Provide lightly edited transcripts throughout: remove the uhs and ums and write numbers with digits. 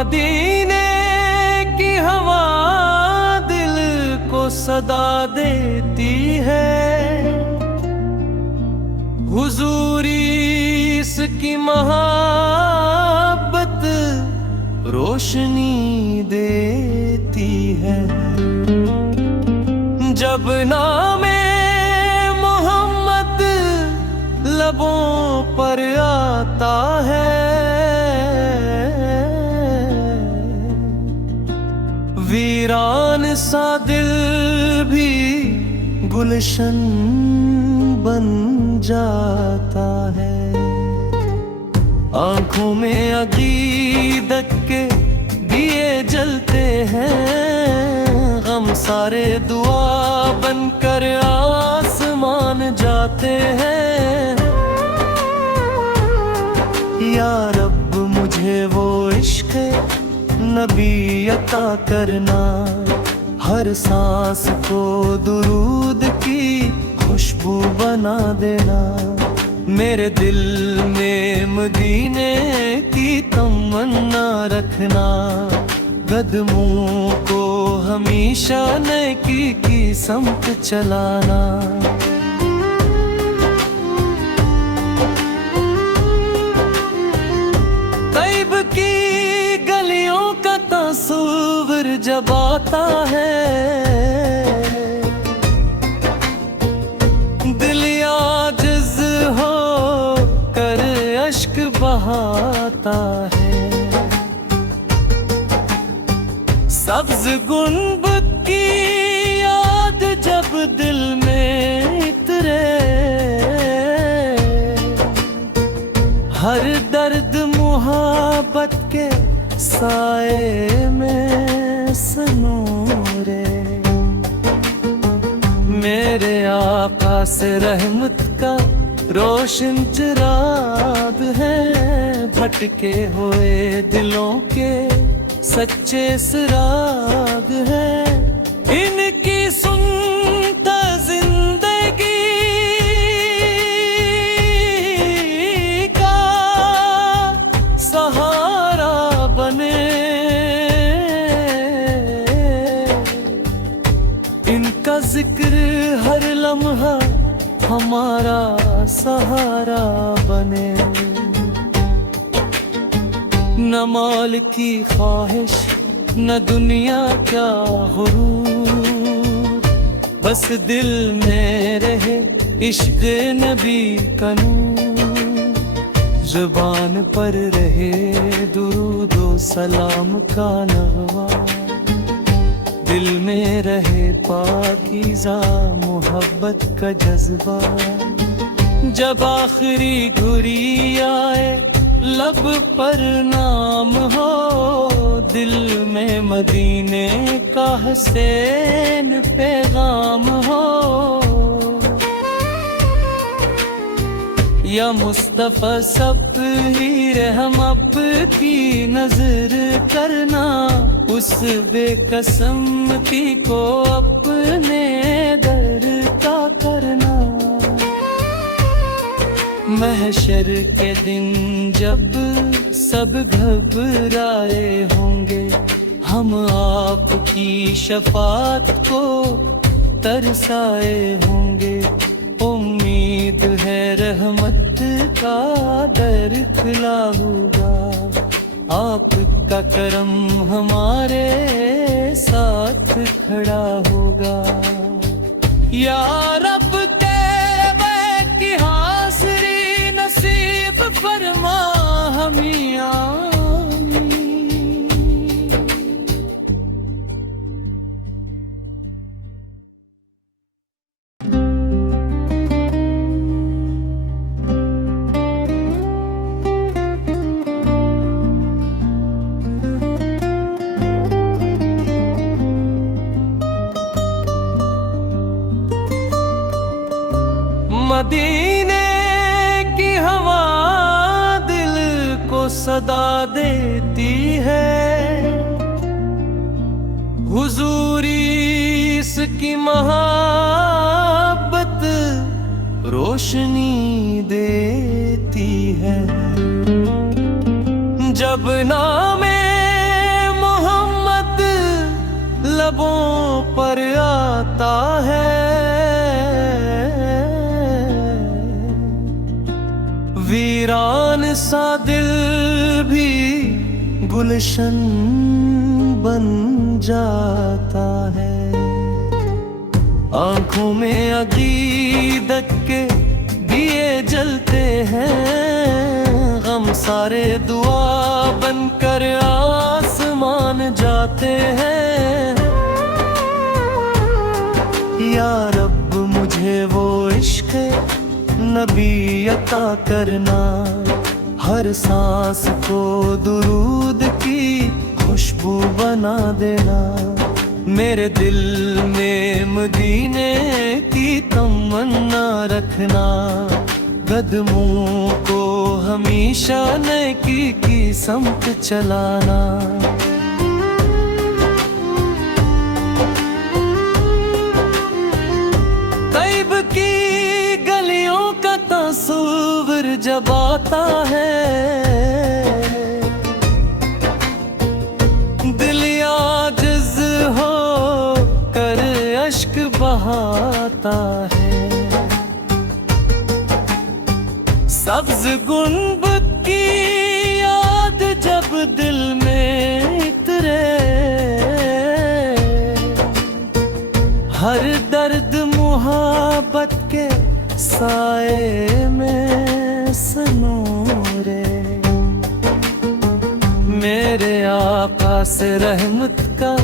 मदीने की हवा दिल को सदा देती है, हुजूरी इसकी मोहब्बत रोशनी देती है। जब नामे मोहम्मद लबों पर आता है, वीरान सा दिल भी गुलशन बन जाता है। आंखों में अकीदत के दिए जलते हैं, गम सारे दुआ बनकर आसमान जाते हैं। या रब मुझे वो इश्क नबी अता करना, हर सांस को दुरूद की खुशबू बना देना। मेरे दिल में मदीने की तमन्ना रखना, कदमों को हमेशा नेकी की समत चलाना। तैब की गलियों का तस्वीर जब आता है, दिल आजिज़ हो कर अश्क बहाता है। सब्ज गुंबद की याद जब दिल में उतरे, हर दर्द मुहब्बत के साए में सनूरे। मेरे आका से रहमत का रोशन चिराग है, भटके हुए दिलों के सच्चे सिराग है। इनकी सुनता जिंदगी का सहारा बने, इनका जिक्र हर लम्हा हमारा सहारा बने। न माल की ख्वाहिश न दुनिया क्या गुरूर, बस दिल में रहे इश्क नबी का नूर। ज़ुबान पर रहे दुरूद व सलाम का नगमा, दिल में रहे पाकीज़ा मोहब्बत का जज्बा। जब आखिरी घुरी आए लब पर नाम हो, दिल में मदीने का हसैन पैगाम हो। या मुस्तफ़ा सब ही रहम अप की नजर करना, उस बेकसमती को अपने दर का करना। महशर के दिन जब सब घबराए होंगे, हम आपकी शफात को तरसाए होंगे। उम्मीद है रहमत का दर खुला होगा, आपका करम हमारे साथ खड़ा होगा। या रब तेरे की हाज़री नसीब फरमा हमें आमीन। मदीने की हवा दिल को सदा देती है, हुजूरी इसकी मोहब्बत रोशनी देती है। जब नामे पर आता है। वीरान सा दिल भी गुलशन बन जाता है। आंखों में अकीदत के दिए जलते हैं, गम सारे दुआ बनकर आसमान जाते हैं। या रब मुझे वो इश्क नबी अता करना, हर सांस को दुरूद की खुशबू बना देना। मेरे दिल में मदीने की तमन्ना रखना, कदमों को हमेशा नेकी की समत चलाना। तैब की गलियों का तस्वीर जब आता है, दिल आजिज़ हो कर अश्क बहाता है। सब्ज गुंबद की याद जब दिल में उतरे, हर दर्द मुहब्बत के साए में सनूरे। मेरे आका से रहमत का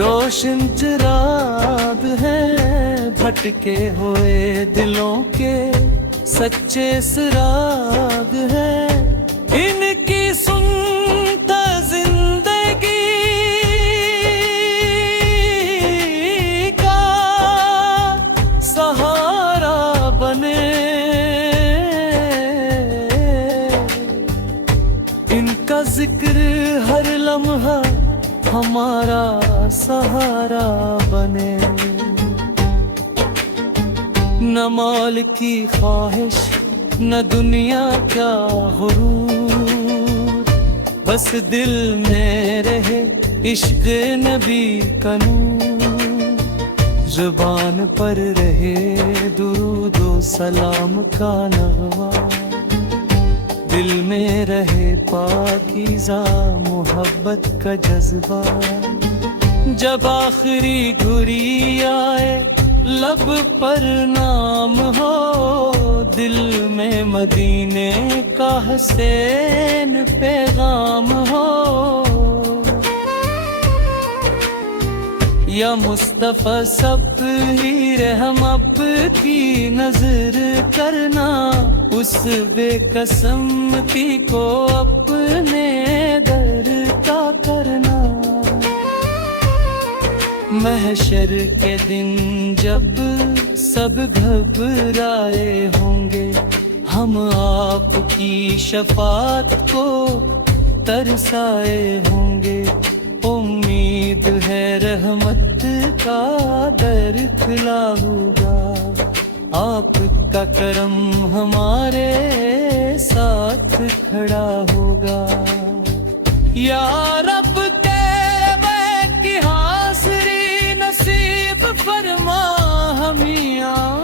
रोशन चिराग है, भटके हुए दिलों के सच्चे सिराग है। इनकी सुनता जिंदगी का सहारा बने, इनका जिक्र हर लम्हा हमारा सहारा बने। न माल की ख्वाहिश न दुनिया क्या गुरूर, बस दिल में रहे इश्क नबी का नूर। ज़ुबान पर रहे दुरूद व सलाम का नगमा, दिल में रहे पाकीज़ा मोहब्बत का जज्बा। जब आखिरी घुरी आए लब पर नाम हो, दिल में मदीने का हसीन पैगाम हो। या मुस्तफ़ा सब ही रहम अप की नजर करना, उस बेकसम की को अपने दर का करना। महशर के दिन जब सब घबराए होंगे, हम आपकी शफात को तरसाए होंगे। उम्मीद है रहमत का दर खुला होगा, आपका करम हमारे साथ खड़ा होगा। या रब की हाज़िरी नसीब फरमा हमें आमीन।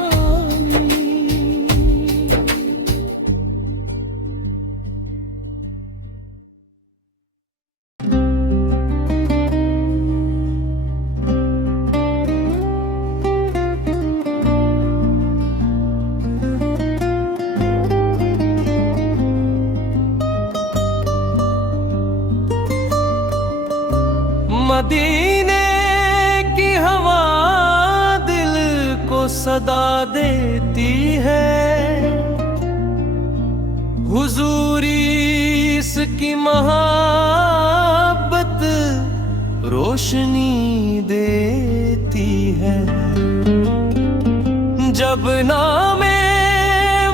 मदीने की हवा दिल को सदा देती है, हुजूरी इसकी मोहब्बत रोशनी देती है। जब नामे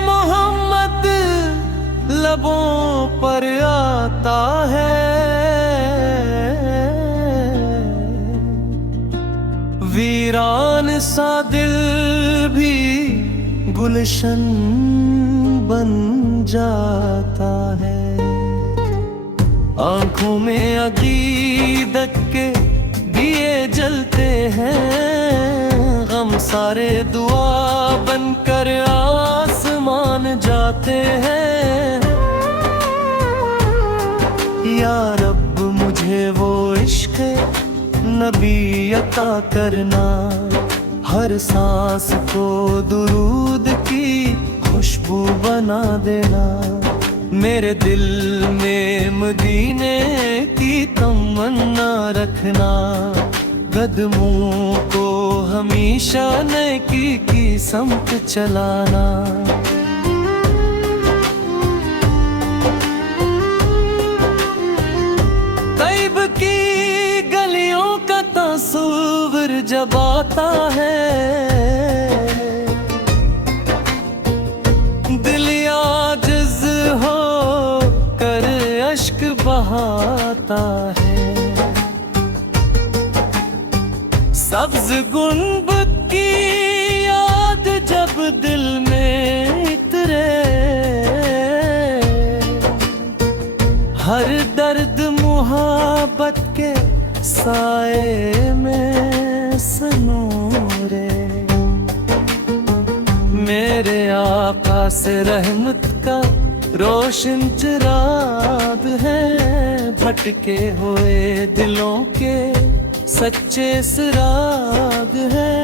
मोहम्मद लबों पर आता है, वीरान सा दिल भी गुलशन बन जाता है। आंखों में अकीदत के दिए जलते हैं, गम सारे दुआ बनकर आसमान जाते हैं। या रब मुझे वो इश्क नबी अता करना, हर सांस को दुरूद की खुशबू बना देना। मेरे दिल में मदीने की तमन्ना रखना, कदमों को हमेशा नेकी की समत चलाना। तैब की गलियों का तस्वीर जब आता है, दिल आजिज़ हो कर अश्क बहाता है। सब्ज गुंबद की याद जब दिल में उतरे, हर दर्द मुहब्बत के साए में सनूरे। मेरे आका से रहमत का रोशन चिराग है, भटके हुए दिलों के सच्चे सिराग है।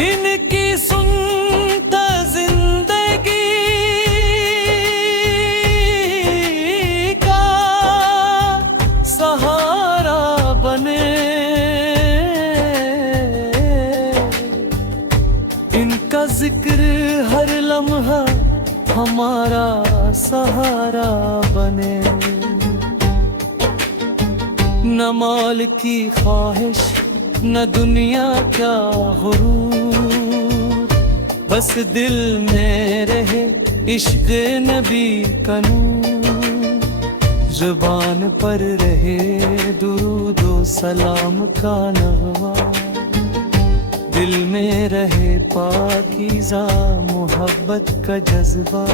इनकी सुनता जिंदगी का सहारा बने, इनका जिक्र हर लम्हा हमारा सहारा बने। न मौल की ख्वाहिश न दुनिया क्या गुरूर, बस दिल में रहे इश्क नबी का नूर। ज़ुबान पर रहे दुरूद व सलाम का नगमा, दिल में रहे पाकीज़ा मोहब्बत का जज्बा।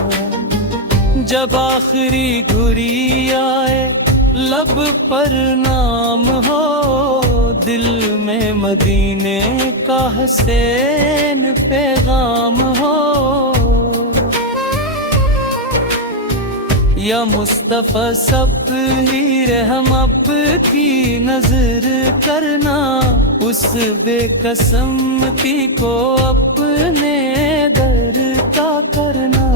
जब आखिरी घुरी आए लब पर नाम हो, दिल में मदीने का हसैन पैगाम हो। या मुस्तफ़ा सब ही रहम अप की नजर करना, उस बेकसमती को अपने दर का करना।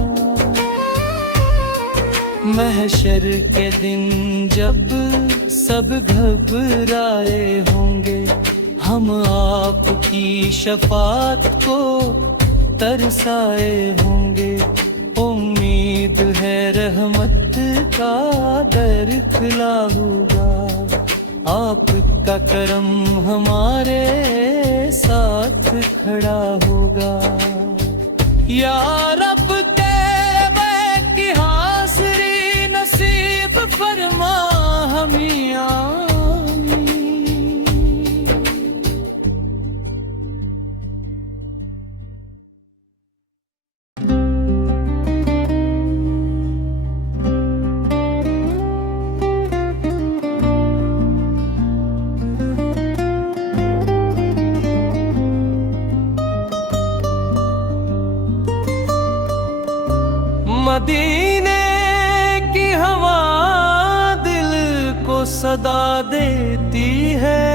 महशर के दिन जब सब घबराए होंगे, हम आपकी शफात को तरसाए होंगे। उम्मीद है रहमत का दर खुला होगा, आपका करम हमारे साथ खड़ा होगा। या रब फरमा हमें आमीन। मदीने की हवा सदा देती है,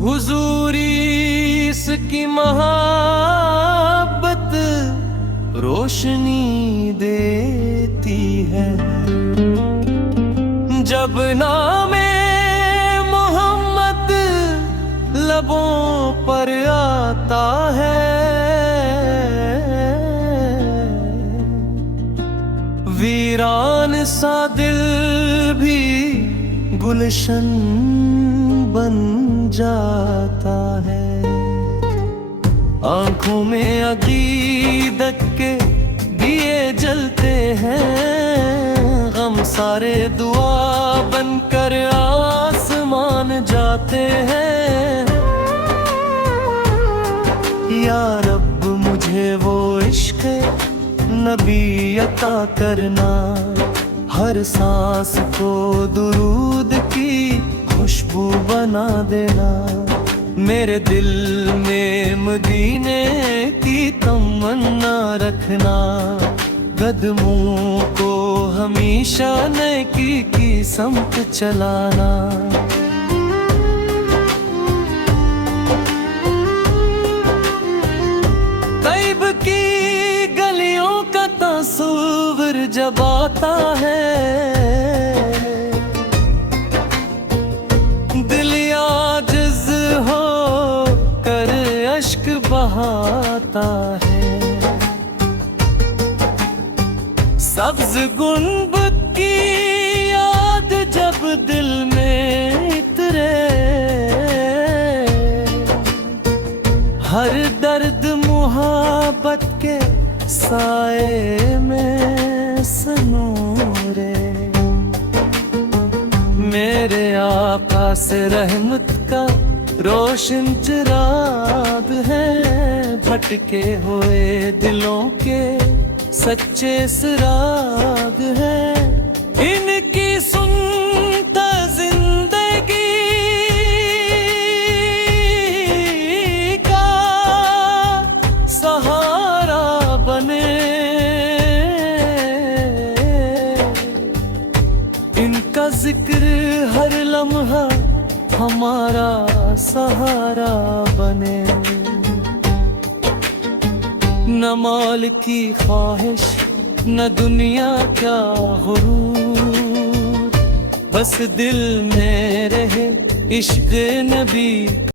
हुजूरी इसकी मोहब्बत रोशनी देती है। जब नामे मोहम्मद लबों पर आता है, वीरान सा दिल भी गुलशन बन जाता है। आंखों में अकीदत के दिए जलते हैं, गम सारे दुआ बनकर आसमान जाते हैं। या रब मुझे वो इश्क नबी अता करना, हर सांस को दुरूद की खुशबू बना देना। मेरे दिल में मदीने की तमन्ना रखना, कदमों को हमेशा नेकी की समत चलाना। तैब की गलियों का तस्वीर जब आता है, दिल आजिज़ हो कर अश्क बहाता है। सब्ज गुंबद की याद जब दिल में इतरे, हर दर्द मुहब्बत के साए में सनूरे। मेरे आका से रहमत का रोशन चिराग है, भटके हुए दिलों के सच्चे सिराग है। इनकी सुनता जिंदगी का सहारा बने, इनका जिक्र हर लम्हा हमारा सहारा बने। न माल की ख्वाहिश न दुनिया क्या गुरूर, बस दिल में रहे इश्क़ नबी।